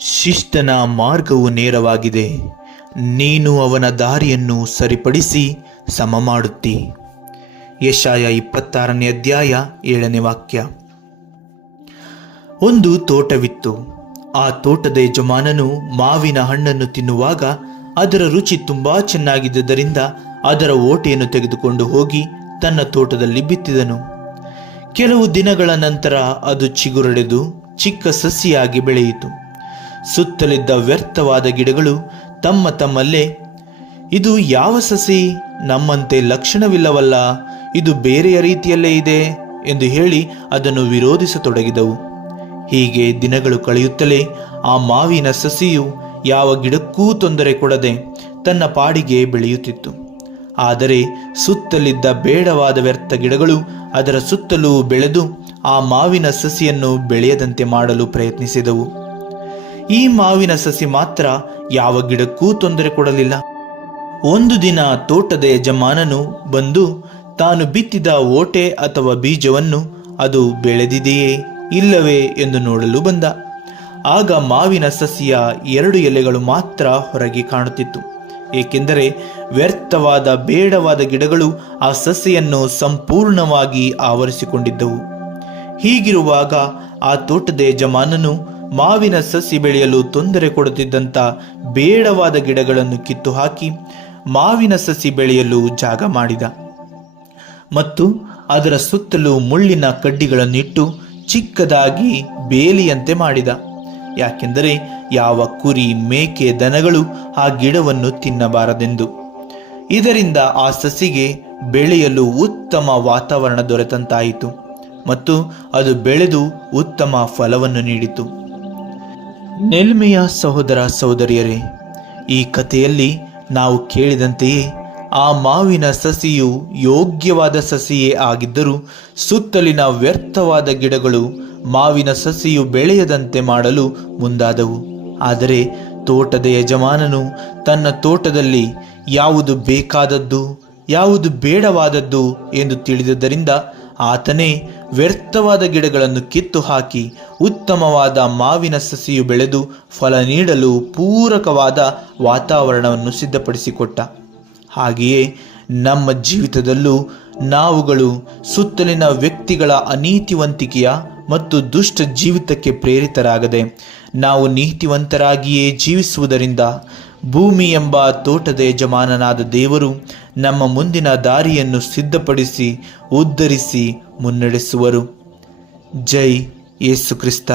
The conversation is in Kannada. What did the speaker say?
ಶಿಷ್ಟನ ಮಾರ್ಗವು ನೇರವಾಗಿದೆ, ನೀನು ಅವನ ದಾರಿಯನ್ನು ಸರಿಪಡಿಸಿ ಸಮ ಮಾಡುತ್ತಿ. ಯೆಶಾಯ 26ನೇ ಅಧ್ಯಾಯ 7ನೇ ವಾಕ್ಯ. ಒಂದು ತೋಟವಿತ್ತು. ಆ ತೋಟದ ಯಜಮಾನನು ಮಾವಿನ ಹಣ್ಣನ್ನು ತಿನ್ನುವಾಗ ಅದರ ರುಚಿ ತುಂಬಾ ಚೆನ್ನಾಗಿದ್ದುದರಿಂದ ಅದರ ಓಟೆಯನ್ನು ತೆಗೆದುಕೊಂಡು ಹೋಗಿ ತನ್ನ ತೋಟದಲ್ಲಿ ಬಿತ್ತಿದನು. ಕೆಲವು ದಿನಗಳ ನಂತರ ಅದು ಚಿಗುರೊಡೆದು ಚಿಕ್ಕ ಸಸಿಯಾಗಿ ಬೆಳೆಯಿತು. ಸುತ್ತಲಿದ್ದ ವ್ಯರ್ಥವಾದ ಗಿಡಗಳು ತಮ್ಮ ತಮ್ಮಲ್ಲೇ, ಇದು ಯಾವ ಸಸಿ, ನಮ್ಮಂತೆ ಲಕ್ಷಣವಿಲ್ಲವಲ್ಲ, ಇದು ಬೇರೆಯ ರೀತಿಯಲ್ಲೇ ಇದೆ ಎಂದು ಹೇಳಿ ಅದನ್ನು ವಿರೋಧಿಸತೊಡಗಿದವು. ಹೀಗೆ ದಿನಗಳು ಕಳೆಯುತ್ತಲೇ ಆ ಮಾವಿನ ಸಸಿಯು ಯಾವ ಗಿಡಕ್ಕೂ ತೊಂದರೆ ಕೊಡದೆ ತನ್ನ ಪಾಡಿಗೆ ಬೆಳೆಯುತ್ತಿತ್ತು. ಆದರೆ ಸುತ್ತಲಿದ್ದ ಬೇಡವಾದ ವ್ಯರ್ಥ ಗಿಡಗಳು ಅದರ ಸುತ್ತಲೂ ಬೆಳೆದು ಆ ಮಾವಿನ ಸಸಿಯನ್ನು ಬೆಳೆಯದಂತೆ ಮಾಡಲು ಪ್ರಯತ್ನಿಸಿದವು. ಈ ಮಾವಿನ ಸಸಿ ಮಾತ್ರ ಯಾವ ಗಿಡಕ್ಕೂ ತೊಂದರೆ ಕೊಡಲಿಲ್ಲ. ಒಂದು ದಿನ ತೋಟದ ಯಜಮಾನನು ಬಂದು ತಾನು ಬಿತ್ತಿದ ಓಟೆ ಅಥವಾ ಬೀಜವನ್ನು ಅದು ಬೆಳೆದಿದೆಯೇ ಇಲ್ಲವೇ ಎಂದು ನೋಡಲು ಬಂದ. ಆಗ ಮಾವಿನ ಸಸಿಯ 2 ಎಲೆಗಳು ಮಾತ್ರ ಹೊರಗೆ ಕಾಣುತ್ತಿತ್ತು, ಏಕೆಂದರೆ ವ್ಯರ್ಥವಾದ ಬೇಡವಾದ ಗಿಡಗಳು ಆ ಸಸಿಯನ್ನು ಸಂಪೂರ್ಣವಾಗಿ ಆವರಿಸಿಕೊಂಡಿದ್ದವು. ಹೀಗಿರುವಾಗ ಆ ತೋಟದ ಯಜಮಾನನು ಮಾವಿನ ಸಸಿ ಬೆಳೆಯಲು ತೊಂದರೆ ಕೊಡುತ್ತಿದ್ದಂಥ ಬೇಡವಾದ ಗಿಡಗಳನ್ನು ಕಿತ್ತು ಹಾಕಿ ಮಾವಿನ ಸಸಿ ಬೆಳೆಯಲು ಜಾಗ ಮಾಡಿದ ಮತ್ತು ಅದರ ಸುತ್ತಲೂ ಮುಳ್ಳಿನ ಕಡ್ಡಿಗಳನ್ನಿಟ್ಟು ಚಿಕ್ಕದಾಗಿ ಬೇಲಿಯಂತೆ ಮಾಡಿದ. ಯಾಕೆಂದರೆ ಯಾವ ಕುರಿ, ಮೇಕೆ, ದನಗಳು ಆ ಗಿಡವನ್ನು ತಿನ್ನಬಾರದೆಂದು. ಇದರಿಂದ ಆ ಸಸಿಗೆ ಬೆಳೆಯಲು ಉತ್ತಮ ವಾತಾವರಣ ದೊರೆತಂತಾಯಿತು ಮತ್ತು ಅದು ಬೆಳೆದು ಉತ್ತಮ ಫಲವನ್ನು ನೀಡಿತು. ನೆಲ್ಮೆಯ ಸಹೋದರ ಸಹೋದರಿಯರೇ, ಈ ಕಥೆಯಲ್ಲಿ ನಾವು ಕೇಳಿದಂತೆಯೇ ಆ ಮಾವಿನ ಸಸಿಯು ಯೋಗ್ಯವಾದ ಸಸಿಯೇ ಆಗಿದ್ದರೂ ಸುತ್ತಲಿನ ವ್ಯರ್ಥವಾದ ಗಿಡಗಳು ಮಾವಿನ ಸಸಿಯು ಬೆಳೆಯದಂತೆ ಮಾಡಲು ಮುಂದಾದವು. ಆದರೆ ತೋಟದ ಯಜಮಾನನು ತನ್ನ ತೋಟದಲ್ಲಿ ಯಾವುದು ಬೇಕಾದದ್ದು, ಯಾವುದು ಬೇಡವಾದದ್ದು ಎಂದು ತಿಳಿದದ್ದರಿಂದ ಆತನೇ ವ್ಯರ್ಥವಾದ ಗಿಡಗಳನ್ನು ಕಿತ್ತು ಹಾಕಿ ಉತ್ತಮವಾದ ಮಾವಿನ ಸಸಿಯು ಬೆಳೆದು ಫಲ ನೀಡಲು ಪೂರಕವಾದ ವಾತಾವರಣವನ್ನು ಸಿದ್ಧಪಡಿಸಿಕೊಟ್ಟ. ಹಾಗೆಯೇ ನಮ್ಮ ಜೀವಿತದಲ್ಲೂ ನಾವುಗಳು ಸುತ್ತಲಿನ ವ್ಯಕ್ತಿಗಳ ಅನೀತಿವಂತಿಕೆಯ ಮತ್ತು ದುಷ್ಟ ಜೀವಿತಕ್ಕೆ ಪ್ರೇರಿತರಾಗದೆ ನಾವು ನೀತಿವಂತರಾಗಿಯೇ ಜೀವಿಸುವುದರಿಂದ ಭೂಮಿ ಎಂಬ ತೋಟದ ಯಜಮಾನನಾದ ದೇವರು ನಮ್ಮ ಮುಂದಿನ ದಾರಿಯನ್ನು ಸಿದ್ಧಪಡಿಸಿ ಉದ್ಧರಿಸಿ ಮುನ್ನಡೆಸುವರು. ಜೈ ಯೇಸು ಕ್ರಿಸ್ತ.